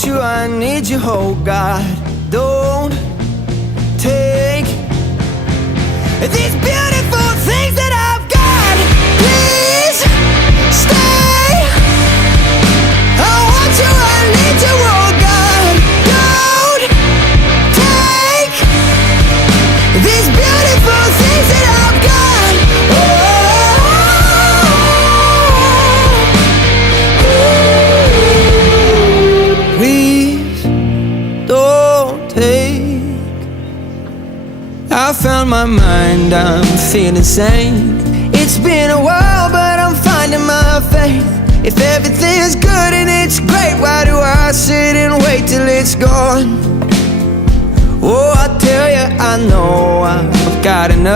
want you, I need you, oh God. Don't take these beautiful things that I've got. Please stay. I want you, I need you, oh God. Don't take these beautiful things that I've got. Please don't take. I found my mind, I'm feeling sane. It's been a while, but I'm finding my faith. If everything's good and it's great, why do I sit and wait till it's gone? Oh, I tell you, I know I've got enough.